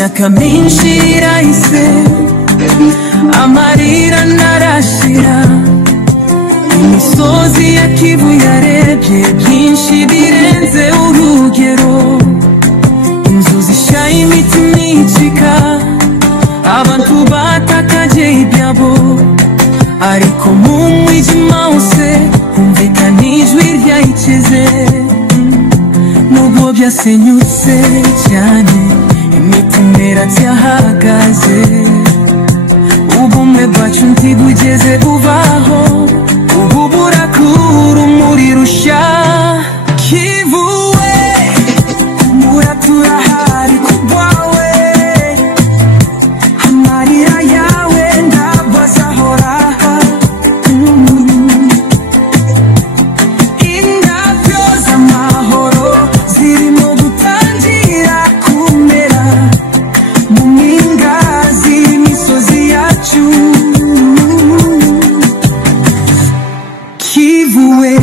imyaka myinshi irahise, amarira ntarashira, imisozi ya Kivu yarebye byinshi birenze urugero, inzuzi zishaye imitima icika, abantu batakaje ibyabo, ariko mu mwijima wose humvikana ijwi ryayikeze. Nubwo byasenyutse cyane, imitima iracyahagaze, ubumwe bwacu ntibugeze buvaho, ubu burakura umuri rushya. Kivu we, humura turahari kubwawe, amarira yawe ntabwo azahora. Indabyo z'amahoro zirimo gutangira kumera mu mpinga z'imisozi yacu. Kivu we,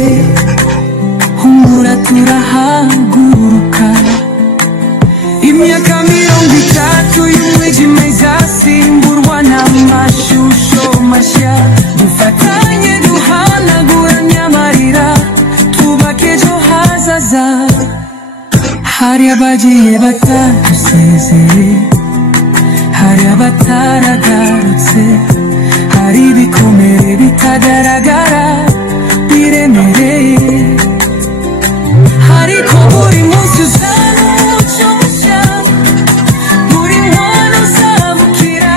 humura turahaguruka, imyaka 30 y'umwijima izasimburwa n'amashusho mashya. Dufatanye duhanaguranye amarira, twubake ejo hazaza. Hari abagiye batadusezeye, hari abataragarutse, hari ibikomere bitagaragara biremereye, ariko buri munsi uzana umucyo mushya, buri mwana uzabukira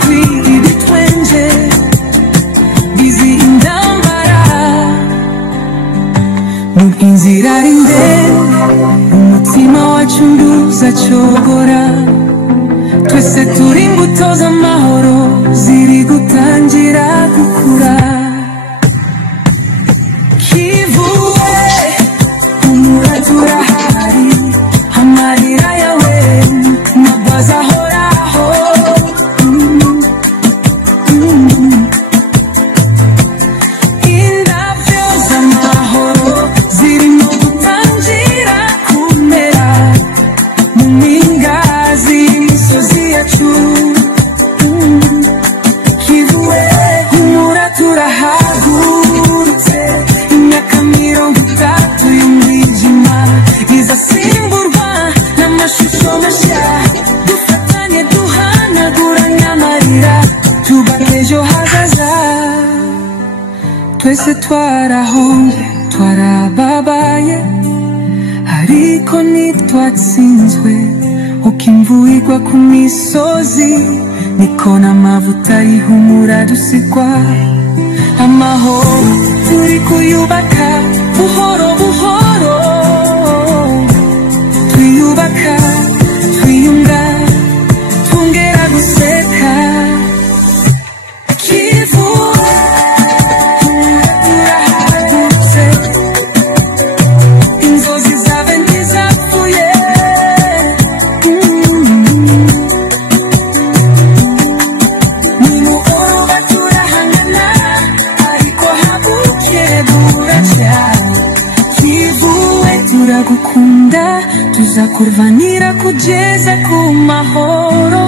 kwiga ibitwenge biziha intambara. Nubwo inzira ari ndende, umutima wacu ntuzacogora, twese turi imbuto z'amahoro ziri gutangira gukura. Kivu we, humura turahari, amarira yawe ntabwo azahoraho. Indabyo z'amahoro zirimo gutangira kumera mu mpinga z'imisozi yacu. Kivu we, humura turahagurutse, imyaka 30 y'umwijima izasimburwa n'amashusho mashya. Dufatanye duhanaguranye amarira, twubake ejo hazaza. Twese twarahombye, twarababaye, ariko ntitwatsinzwe. Uko imvura igwa ku misozi, niko n'amavuta y'ihumura dusigwa. Amahoro turi kuyubaka buhoro buhoro, twiyubaka, twiyunga, twongera guseka. Kivu turahagurutse, inzozi zawe ntizapfuye. Nimugoroba turahangana, ariko habuke buracya. Kivu we, turagukunda, tuzakurwanira kugeza ku mahoro.